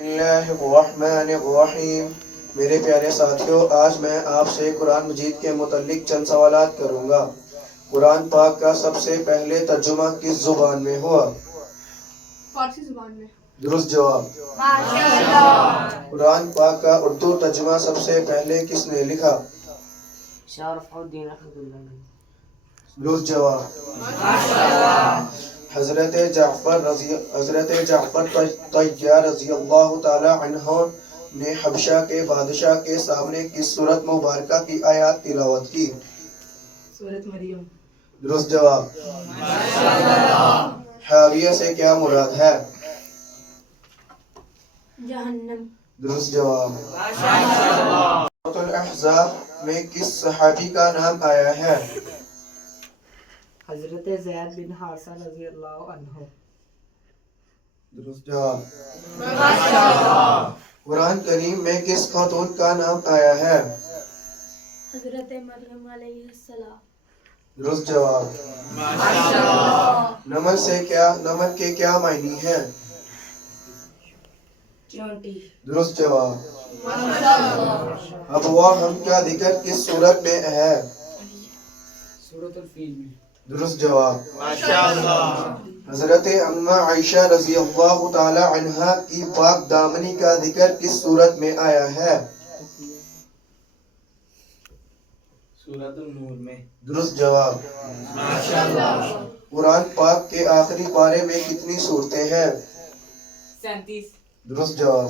اللہ الرحمن الرحیم۔ میرے پیارے ساتھیوں، آج میں آپ سے قرآن مجید کے متعلق چند سوالات کروں گا۔ قرآن پاک کا سب سے پہلے ترجمہ کس زبان میں ہوا؟ فارسی زبان میں۔ درست جواب۔ قرآن پاک کا اردو ترجمہ سب سے پہلے کس نے لکھا؟ شارف الدین احمد اللہ۔ درست جواب۔ حضرت جعفر طیار رضی اللہ تعالی عنہ نے حبشہ کے بادشاہ کے سامنے کس سورت مبارکہ کی آیات تلاوت کی؟ سورۃ مریم۔ درست جواب۔ حاویہ سے کیا مراد ہے؟ جہنم۔ درست جواب۔ سورۃ الاحزاب میں کس صحابی کا نام آیا ہے؟ حضرت زید بن حارثہ رضی اللہ عنہ۔ درست جواب۔ قرآن کریم میں کس خاتون کا نام آیا ہے؟ حضرت مریم علیہ السلام۔ درست جواب۔ نمل کے کیا معنی ہیں؟ چونٹی۔ درست جواب۔ ابواہ ہم کا ذکر کس صورت میں ہے؟ سورۃ الفیل میں۔ درست جواب۔ حضرت اماں عائشہ رضی اللہ تعالی عنہا کی پاک دامنی کا ذکر کس صورت میں آیا ہے؟ سورۃ النور میں۔ درست جواب۔ قرآن پاک کے آخری پارے میں کتنی سورتیں ہیں؟ 37۔ درست جواب۔